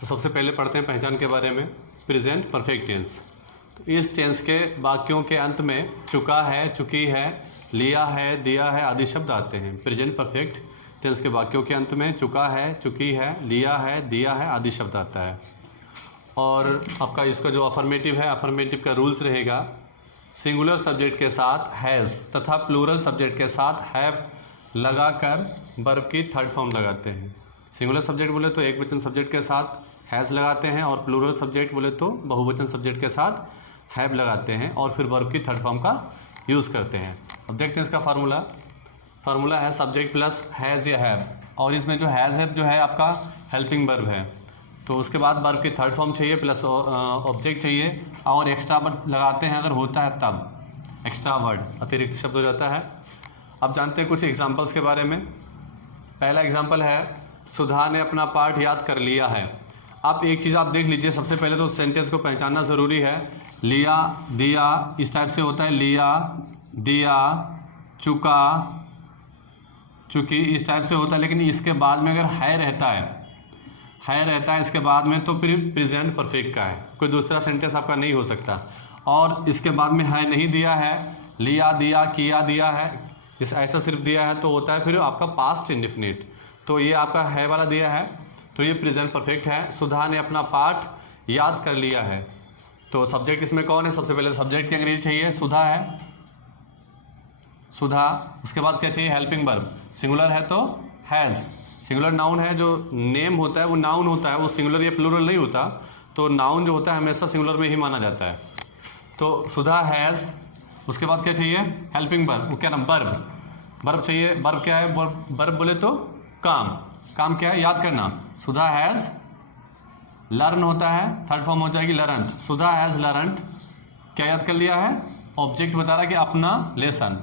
तो सबसे पहले पढ़ते हैं पहचान के बारे में। प्रेजेंट परफेक्ट टेंस, तो इस टेंस के वाक्यों के अंत में चुका है, चुकी है, लिया है, दिया है आदि शब्द आते हैं। प्रेजेंट परफेक्ट टेंस के वाक्यों के अंत में चुका है, चुकी है, लिया है, दिया है आदि शब्द आता है। और आपका इसका जो अफर्मेटिव है, अफर्मेटिव का रूल्स रहेगा, सिंगुलर सब्जेक्ट के साथ हैज़ तथा प्लूरल सब्जेक्ट के साथ हैव लगाकर वर्ब की थर्ड फॉर्म लगाते हैं। सिंगुलर सब्जेक्ट बोले तो एक वचन सब्जेक्ट के साथ हैज़ लगाते हैं, और प्लूरल सब्जेक्ट बोले तो बहुवचन सब्जेक्ट के साथ हैव लगाते हैं, और फिर वर्ब की थर्ड फॉर्म का यूज़ करते हैं। अब देखते हैं इसका फार्मूला है सब्जेक्ट प्लस हैज़ या हैव, और इसमें जो हैज़ है जो है आपका हेल्पिंग वर्ब है, तो उसके बाद वर्ब की थर्ड फॉर्म चाहिए प्लस ऑब्जेक्ट चाहिए, और एक्स्ट्रा वर्ड लगाते हैं अगर होता है तब एक्स्ट्रा वर्ड अतिरिक्त शब्द हो जाता है। अब जानते हैं कुछ एग्जांपल्स के बारे में। पहला एग्जांपल है सुधा ने अपना पाठ याद कर लिया है। आप एक चीज़ आप देख लीजिए, सबसे पहले तो सेंटेंस को पहचानना ज़रूरी है। लिया, दिया इस टाइप से होता है, लिया, दिया, चुका, चुकी इस टाइप से होता है, लेकिन इसके बाद में अगर है रहता है इसके बाद में, तो फिर प्रेजेंट परफेक्ट का है, कोई दूसरा सेंटेंस आपका नहीं हो सकता। और इसके बाद में है नहीं दिया है, लिया, दिया, किया, दिया है, इस ऐसा सिर्फ दिया है तो होता है फिर आपका पास्ट इंडेफिनिट। तो ये आपका है वाला दिया है तो ये प्रेजेंट परफेक्ट है। सुधा ने अपना पाठ याद कर लिया है, तो सब्जेक्ट इसमें कौन है? सबसे पहले सब्जेक्ट की अंग्रेजी चाहिए, सुधा है, सुधा। उसके बाद क्या चाहिए? Helping verb. सिंगुलर है तो हैज़, सिंगुलर नाउन है, जो नेम होता है वो नाउन होता है, वो सिंगुलर या प्लूरल नहीं होता, तो नाउन जो होता है हमेशा सिंगुलर में ही माना जाता है। तो सुधा हैज़, उसके बाद क्या चाहिए? Helping verb. वो क्या नाम? वर्ब चाहिए। वर्ब क्या है? वर्ब बोले तो काम क्या है? याद करना। सुधा हैज़ लर्न होता है, थर्ड फॉर्म हो जाएगी लर्नड। सुधा हैज़ लर्नड, क्या याद कर लिया है? ऑब्जेक्ट बता रहा है कि अपना lesson,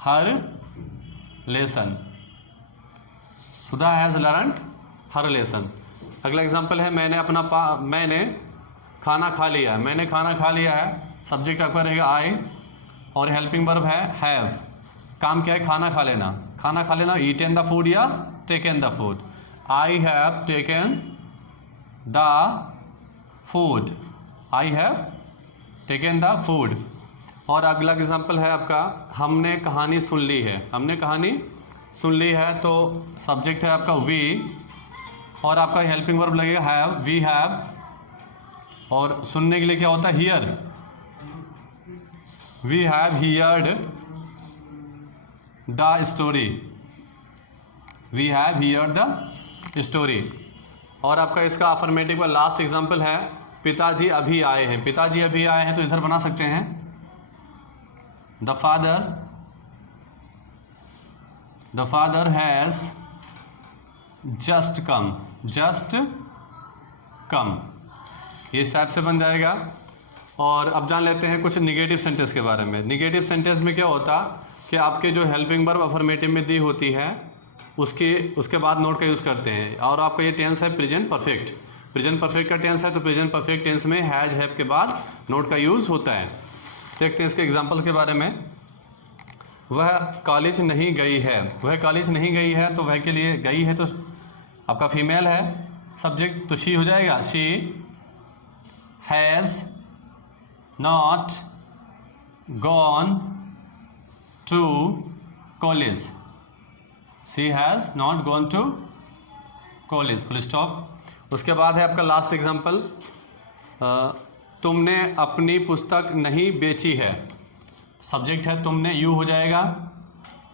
her lesson. Sudha has learned her lesson. अगला एग्जांपल है मैंने खाना खा लिया है। मैंने खाना खा लिया है, सब्जेक्ट आपका रहेगा आई, और हेल्पिंग वर्ब है हैव। काम क्या है? खाना खा लेना। खाना खा लेना, ईटन द फूड या taken the food. I have taken the food, I have taken the food. और अगला एग्जांपल है आपका हमने कहानी सुन ली है। हमने कहानी सुन ली है, तो सब्जेक्ट है आपका वी, और आपका हेल्पिंग वर्ब लगेगा हैव, वी हैव। और सुनने के लिए क्या होता है? Here, we have heard the story, we have heard the story. और आपका इसका अफर्मेटिव का लास्ट एग्जांपल है पिताजी अभी आए हैं। पिताजी अभी आए हैं तो इधर बना सकते हैं the father has just come, just come, ये इस टाइप से बन जाएगा। और अब जान लेते हैं कुछ निगेटिव सेंटेंस के बारे में। निगेटिव सेंटेंस में क्या होता कि आपके जो हेल्पिंग वर्ब अफर्मेटिव में दी होती है उसके बाद नोट का यूज़ करते हैं। और आपका ये टेंस है प्रेजेंट परफेक्ट। प्रेजेंट परफेक्ट का टेंस है, तो प्रेजेंट परफेक्ट टेंस में हैज हैव के बाद नोट का यूज़ होता है। देखते हैं इसके एग्जाम्पल के बारे में। वह कॉलेज नहीं गई है। वह कॉलेज नहीं गई है, तो वह के लिए गई है तो आपका फीमेल है, सब्जेक्ट तो शी हो जाएगा। She has not gone to college, she has not gone to college, full stop. उसके बाद है आपका लास्ट एग्जाम्पल, तुमने अपनी पुस्तक नहीं बेची है। सब्जेक्ट है तुमने, यू हो जाएगा,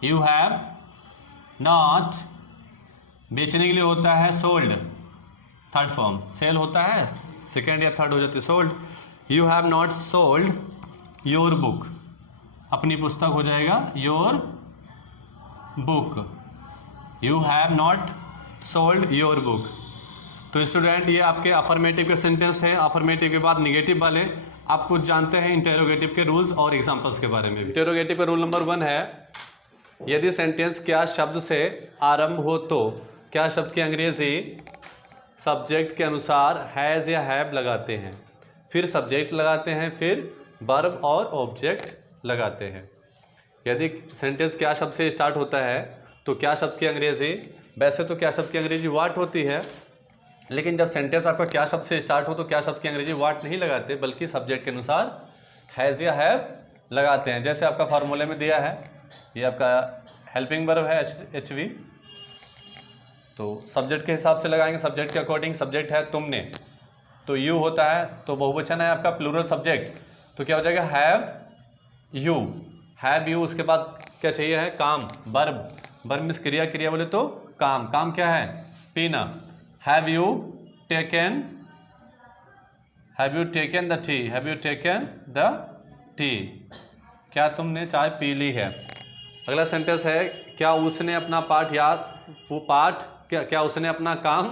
यू हैव नॉट, बेचने के लिए होता है सोल्ड, थर्ड फॉर्म, सेल होता है, सेकेंड या थर्ड हो जाती है sold. You have not sold your book, अपनी पुस्तक हो जाएगा your book, you have not sold your book. तो स्टूडेंट ये आपके अफर्मेटिव के सेंटेंस थे। अफर्मेटिव के बाद निगेटिव वाले आप कुछ जानते हैं इंटेरोगेटिव के रूल्स और एग्जांपल्स के बारे में भी। इंटेरोगेटिव का रूल नंबर 1 है, यदि सेंटेंस क्या शब्द से आरंभ हो तो क्या शब्द की अंग्रेजी सब्जेक्ट के अनुसार हैज़ या हैव लगाते हैं, फिर सब्जेक्ट लगाते हैं, फिर वर्ब और ऑब्जेक्ट लगाते हैं। यदि सेंटेंस क्या शब्द से स्टार्ट होता है तो क्या शब्द की अंग्रेजी, वैसे तो क्या शब्द की अंग्रेजी व्हाट होती है, लेकिन जब सेंटेंस आपका क्या शब्द से स्टार्ट हो तो क्या शब्द की अंग्रेजी व्हाट नहीं लगाते, बल्कि सब्जेक्ट के अनुसार हैज़ या हैव लगाते हैं। जैसे आपका फार्मूले में दिया है, ये आपका हेल्पिंग वर्ब है HV, तो सब्जेक्ट के हिसाब से लगाएंगे, सब्जेक्ट के अकॉर्डिंग। सब्जेक्ट है तुमने, तो यू होता है, तो बहुवचन है आपका प्लूरल सब्जेक्ट, तो क्या हो जाएगा हैव यू। हैव यू, उसके बाद क्या चाहिए है काम, वर्ब। वर्ब मीन्स क्रिया, क्रिया बोले तो काम। काम क्या है, पीना। Have you taken the T, have you taken the T, क्या तुमने चाय पी ली है। अगला सेंटेंस है क्या उसने अपना पाठ याद, वो पाठ क्या उसने अपना काम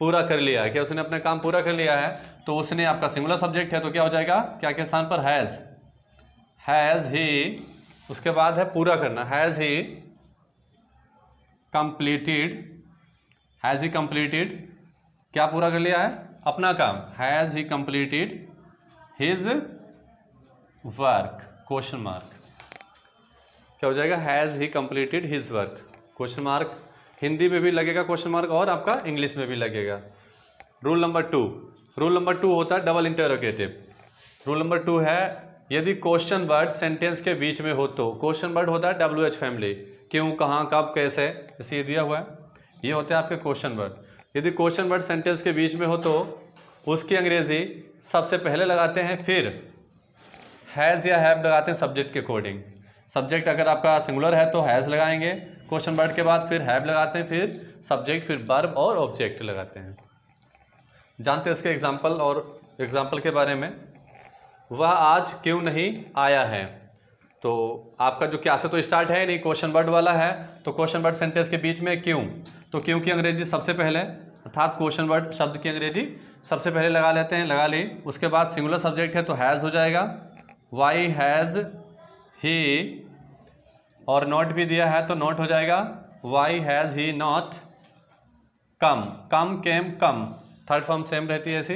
पूरा कर लिया है, क्या उसने अपना काम पूरा कर लिया है। तो उसने आपका सिंगुलर सब्जेक्ट है, तो क्या हो जाएगा क्या के स्थान पर हैज़ ही, उसके बाद है पूरा करना, हैज़ ही कंप्लीटेड, क्या पूरा कर लिया है, अपना काम। Has he completed his work, question mark, क्या हो जाएगा has he completed his work, question mark. Hindi में भी लगेगा क्वेश्चन मार्क और आपका इंग्लिश में भी लगेगा। रूल नंबर 2 होता है डबल इंटरोगेटिव। रूल नंबर 2 है यदि क्वेश्चन वर्ड सेंटेंस के बीच में हो तो, क्वेश्चन वर्ड होता है WH फैमिली, क्यों, कहाँ, कब, कैसे, इसे ये दिया हुआ है, ये होते हैं आपके क्वेश्चन वर्ड। यदि क्वेश्चन वर्ड सेंटेंस के बीच में हो तो उसकी अंग्रेजी सबसे पहले लगाते हैं, फिर हैज़ या हैव लगाते हैं सब्जेक्ट के अकॉर्डिंग। सब्जेक्ट अगर आपका सिंगुलर है तो हैज़ लगाएंगे क्वेश्चन वर्ड के बाद, फिर हैव लगाते हैं, फिर सब्जेक्ट, फिर वर्ब और ऑब्जेक्ट लगाते हैं। जानते हैं इसके एग्जाम्पल के बारे में। वह आज क्यों नहीं आया है, तो आपका जो क्या से तो स्टार्ट है नहीं, क्वेश्चन वर्ड वाला है, तो क्वेश्चन वर्ड सेंटेंस के बीच में क्यों, तो क्यों की अंग्रेजी सबसे पहले, अर्थात क्वेश्चन वर्ड शब्द की अंग्रेजी सबसे पहले लगा लेते हैं, लगा ली। उसके बाद सिंगुलर सब्जेक्ट है तो हैज़ हो जाएगा, वाई हैज़ ही, और नॉट भी दिया है तो नॉट हो जाएगा, why has he not come, came, come, third form same रहती है ऐसी।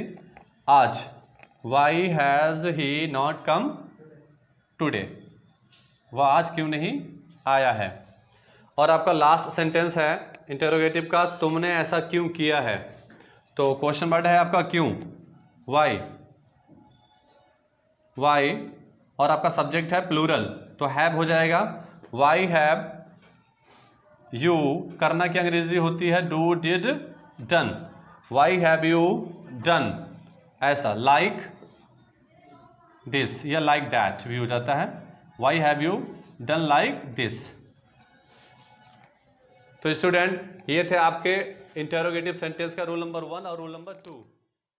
आज, why has he not come today, वह आज क्यों नहीं आया है। और आपका लास्ट सेंटेंस है इंटरोगेटिव का, तुमने ऐसा क्यों किया है, तो क्वेश्चन वर्ड है आपका क्यों, वाई, और आपका सब्जेक्ट है प्लूरल, तो हैव हो जाएगा, वाई हैव यू, करना की अंग्रेजी होती है do, did, done, why have you done ऐसा, लाइक दिस या लाइक दैट भी हो जाता है, why have you done like this. तो स्टूडेंट ये थे आपके इंटरोगेटिव सेंटेंस का रूल नंबर 1 और रूल नंबर 2।